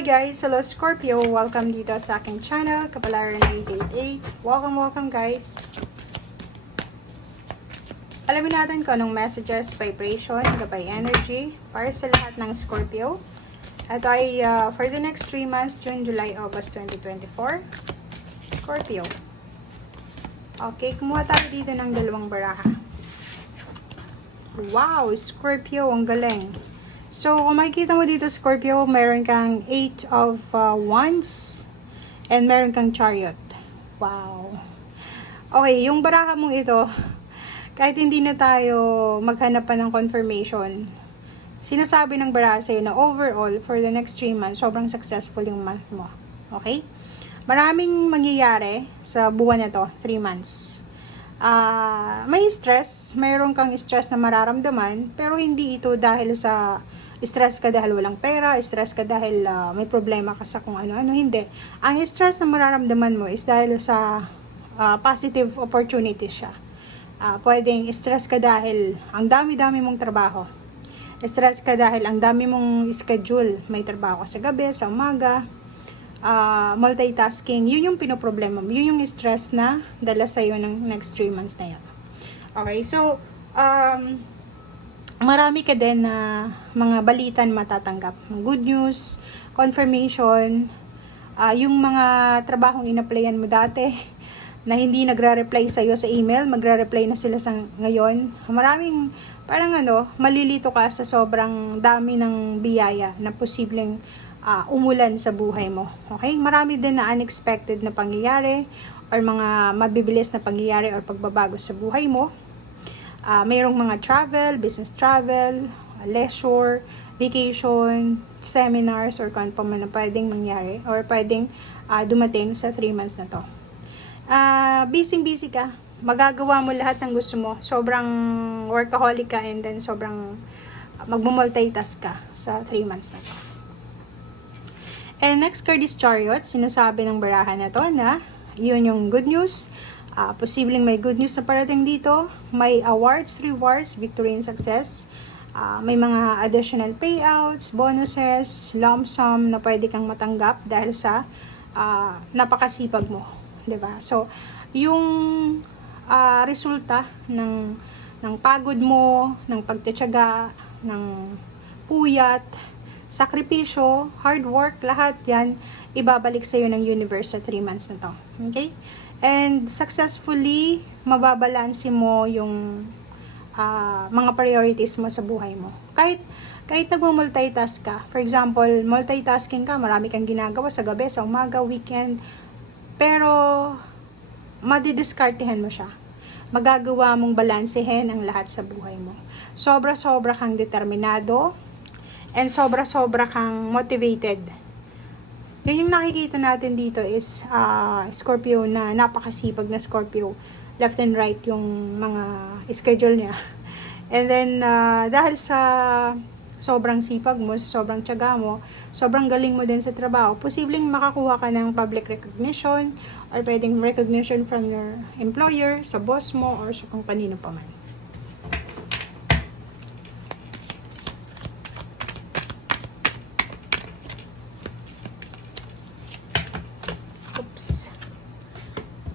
Hi guys! Hello Scorpio! Welcome dito sa aking channel, Kapalaran 888. Welcome guys! Alamin natin kung anong messages, vibration, gabay energy para sa lahat ng Scorpio. Ito ay for the next 3 months, June, July, August 2024. Scorpio. Okay, kumuha tayo dito ng dalawang baraha. Wow! Scorpio, ang galing! So, kung makikita mo dito, Scorpio, meron kang 8 of Wands and meron kang Chariot. Wow. Okay, yung baraha mong ito, kahit hindi na tayo maghanap pa ng confirmation, sinasabi ng baraha sa'yo na overall, for the next 3 months, sobrang successful yung month mo. Okay? Maraming mangyayari sa buwan na to, 3 months. May stress, mayroon kang stress na mararamdaman, pero hindi ito dahil sa stress ka dahil walang pera, stress ka dahil may problema ka sa kung ano-ano, hindi. Ang stress na mararamdaman mo is dahil sa positive opportunities siya. Pwedeng stress ka dahil ang dami-dami mong trabaho. Stress ka dahil ang dami mong schedule. May trabaho ka sa gabi, sa umaga, multitasking. Yun yung pinoproblema mo. Yun yung stress na dala sa'yo ng next 3 months na yan. Okay, so, marami ka din na mga balitan matatanggap. Good news, confirmation, yung mga trabahong in-applyan mo dati na hindi nagre-reply sa'yo sa email, magre-reply na sila sa ngayon. Maraming, parang malilito ka sa sobrang dami ng biyaya na posibleng umulan sa buhay mo. Okay? Marami din na unexpected na pangyayari or mga mabibilis na pangyayari or pagbabago sa buhay mo. Mayroong mga travel, business travel, leisure, vacation, seminars, or kung pa man na pwedeng mangyari or pwedeng dumating sa 3 months na to. Busy ka. Magagawa mo lahat ng gusto mo. Sobrang workaholic ka and then sobrang magmumultitask ka sa 3 months na to. And next card is Chariot. Sinasabi ng baraha na to na yun yung good news. Posibleng may good news na parating dito. May awards, rewards, victory and success. May mga additional payouts, bonuses, lump sum na pwede kang matanggap dahil sa napakasipag mo. 'Di ba? So, yung resulta ng pagod mo, ng pagtitiyaga, ng puyat, sakripisyo, hard work, lahat yan ibabalik sa iyo ng universe sa 3 months na to. Okay? And successfully mababalanse mo yung mga priorities mo sa buhay mo. Kahit nagmo-multitask ka. For example, multitasking ka, marami kang ginagawa sa gabi, sa umaga, weekend. Pero madidiskartehan mo siya. Magagawa mong balansehin ang lahat sa buhay mo. Sobra-sobra kang determinado and sobra-sobra kang motivated. Yun yung nakikita natin dito is Scorpio na napakasipag na Scorpio. Left and right yung mga schedule niya. And then, dahil sa sobrang sipag mo, sobrang tiyaga mo, sobrang galing mo din sa trabaho, posibleng makakuha ka ng public recognition or pwedeng recognition from your employer, sa boss mo, or sa kung kanino pa man.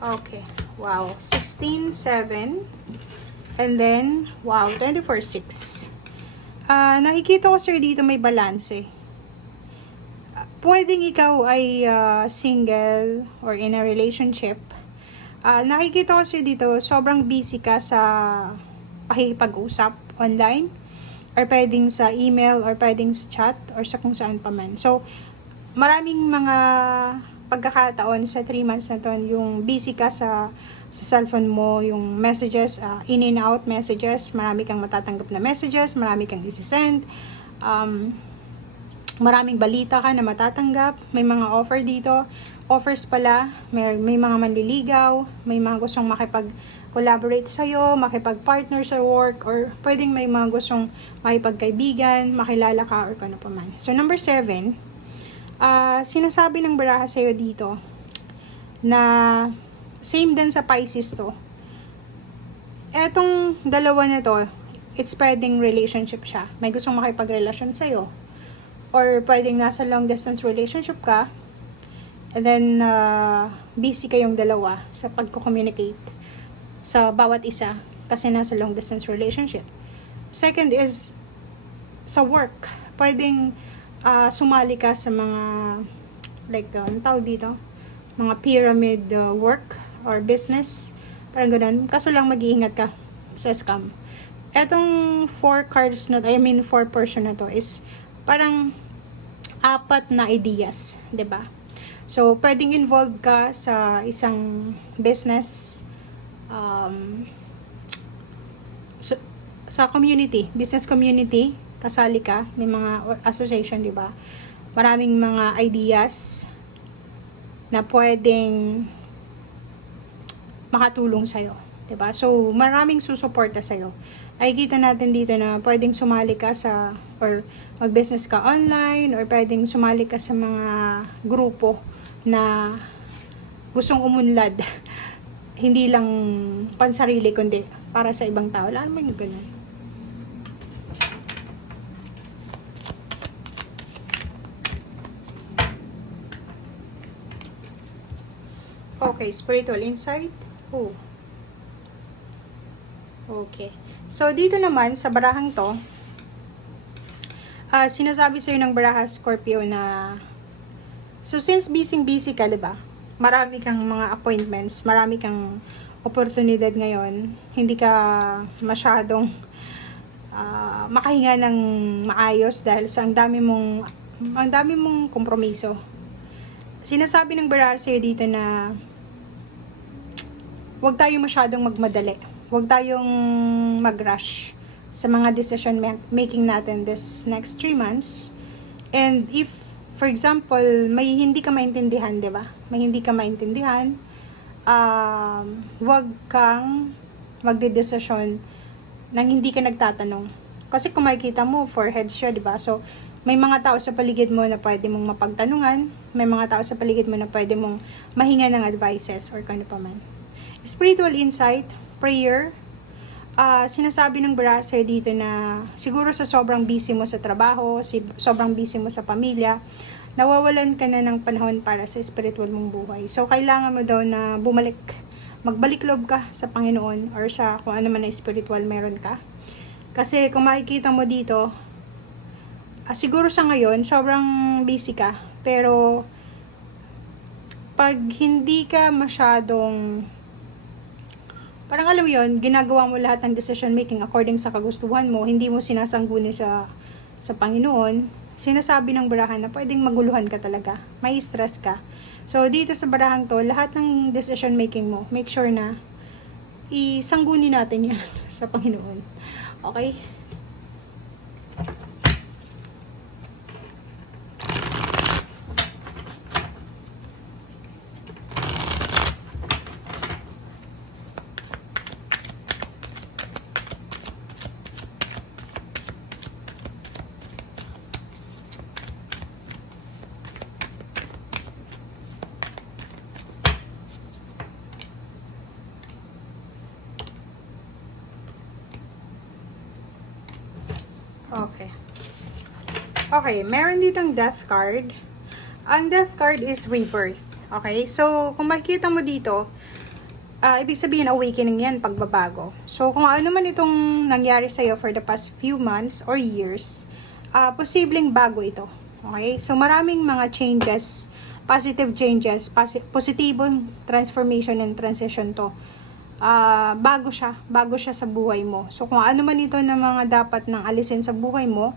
Okay, wow, 16-7, and then, wow, 24-6. Nakikita ko sir dito may balanse. Pwedeng ikaw ay single or in a relationship. Nakikita ko sir dito, sobrang busy ka sa pakikipag-usap online, or pwedeng sa email, or pwedeng sa chat, or sa kung saan pa man. So, maraming mga pagkakataon sa 3 months na to, yung busy ka sa cellphone mo, yung messages, in and out messages, marami kang matatanggap na messages, marami kang isi-send, maraming balita ka na matatanggap, may mga offer dito, offers pala, may mga manliligaw, may mga gustong makipag-collaborate sa'yo, makipag-partner sa work, or pwedeng may mga gustong makipagkaibigan, makilala ka, or kano pa man. So, number 7, sinasabi ng baraha sa'yo dito na same din sa Pisces to. Etong dalawa na to, it's pwedeng relationship siya. May gustong makipagrelasyon sa'yo. or pwedeng nasa long distance relationship ka, and then busy kayong dalawa sa pagko-communicate sa bawat isa kasi nasa long distance relationship. Second is sa work. Pwedeng sumali ka sa mga like ano tawag dito? Mga pyramid work or business. Parang ganun. Kaso lang mag-iingat ka sa scam. Etong 4 cards na, 4 person na to is parang 4 na ideas, 'di ba? So, pwedeng involved ka sa isang business, sa community, business community, kasali ka, may mga association, 'di ba? Maraming mga ideas na pwedeng makatulong sa'yo, 'di ba? So, maraming susuporta sa'yo. Nakikita natin dito na pwedeng sumali ka sa, or mag-business ka online, or pwedeng sumali ka sa mga grupo na gustong umunlad. Hindi lang pansarili, kundi para sa ibang tao. Alam mo yung ganun. Okay, spiritual insight. Oh. Okay. So, dito naman, sa barahang to, sinasabi sa'yo ng baraha Scorpio na, so since busy ka, diba? Marami kang mga appointments, marami kang oportunidad ngayon, hindi ka masyadong makahinga ng maayos dahil sa ang dami mong kompromiso. Sinasabi ng baraha sa'yo dito na huwag tayong masyadong magmadali. Huwag tayong mag-rush sa mga decision making natin this next 3 months. And if, for example, may hindi ka maintindihan, di ba? May hindi ka maintindihan, huwag kang magdedesisyon nang hindi ka nagtatanong. Kasi kung makikita mo, forehead siya, di ba? So, may mga tao sa paligid mo na pwede mong mapagtanungan, may mga tao sa paligid mo na pwede mong mahinga ng advices or kung ano pa man. Spiritual insight, prayer, sinasabi ng baraha sa'yo dito na siguro sa sobrang busy mo sa trabaho, sobrang busy mo sa pamilya, nawawalan ka na ng panahon para sa spiritual mong buhay. So, kailangan mo daw na magbalik loob ka sa Panginoon or sa kung ano man na spiritual meron ka. Kasi kung makikita mo dito, siguro sa ngayon, sobrang busy ka, pero pag hindi ka masyadong parang alam mo yun, ginagawa mo lahat ng decision making according sa kagustuhan mo, hindi mo sinasangguni sa Panginoon, sinasabi ng barahan na pwedeng maguluhan ka talaga, may stress ka. So, dito sa barahang to, lahat ng decision making mo, make sure na isangguni natin yan sa Panginoon. Okay? Okay. Okay, meron ditong death card. Ang death card is rebirth. Okay? So, kung makikita mo dito, ibig sabihin awakening yan, pagbabago. So, kung ano man itong nangyari sa'yo for the past few months or years, posibleng bago ito. Okay? So, maraming mga changes, positive changes, positibong transformation and transition to. Bago siya sa buhay mo. So, kung ano man ito na mga dapat nang alisin sa buhay mo,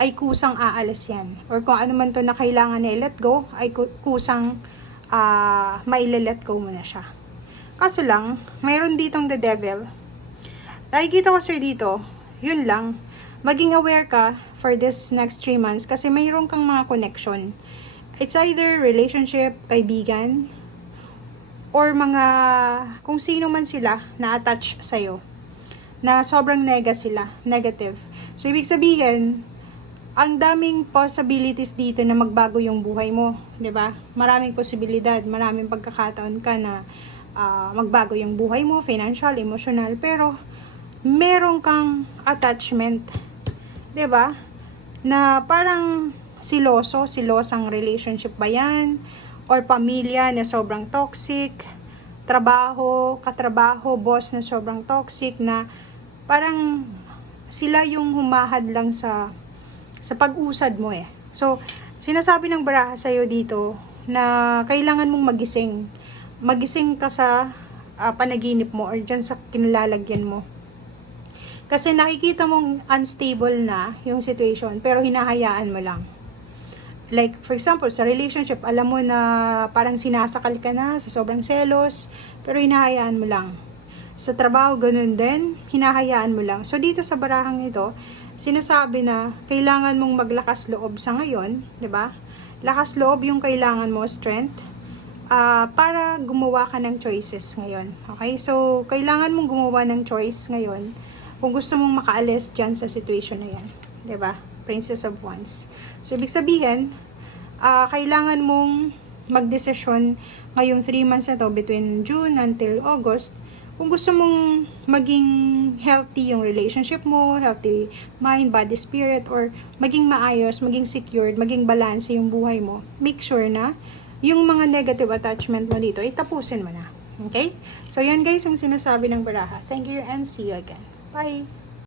ay kusang aalis yan. Or kung ano man to na kailangan na i-let go, ay kusang maile-let go mo na siya. Kaso lang, mayroon ditong the devil. Nakikita ko sir dito, yun lang, maging aware ka for this next 3 months kasi mayroon kang mga connection. It's either relationship, kaibigan, or mga kung sino man sila na attach sa'yo na sobrang negative. So, ibig sabihin, ang daming possibilities dito na magbago yung buhay mo, 'di ba? Maraming posibilidad, maraming pagkakataon ka na magbago yung buhay mo, financial, emotional, pero meron kang attachment, 'di ba? Na parang silosang relationship ba yan? Or pamilya na sobrang toxic, katrabaho, boss na sobrang toxic, na parang sila yung humahad lang sa pag-usad mo eh. So, sinasabi ng baraha sa'yo dito na kailangan mong magising. Magising ka sa panaginip mo or dyan sa kinalalagyan mo. Kasi nakikita mong unstable na yung situation, pero hinahayaan mo lang. Like, for example, sa relationship, alam mo na parang sinasakal ka na sa sobrang selos, pero hinahayaan mo lang. Sa trabaho, ganun din, hinahayaan mo lang. So, dito sa barahang ito, sinasabi na kailangan mong maglakas loob sa ngayon, di ba? Lakas loob yung kailangan mo, strength, para gumawa ka ng choices ngayon. Okay? So, kailangan mong gumawa ng choice ngayon kung gusto mong makaalis dyan sa situation na yan. Di ba? Princess of Wands. So, ibig sabihin, kailangan mong magdesisyon ngayong 3 months na to, between June until August, kung gusto mong maging healthy yung relationship mo, healthy mind, body, spirit, or maging maayos, maging secured, maging balance yung buhay mo, make sure na yung mga negative attachment mo dito, tapusin mo na. Okay? So, yan guys ang sinasabi ng baraha. Thank you and see you again. Bye!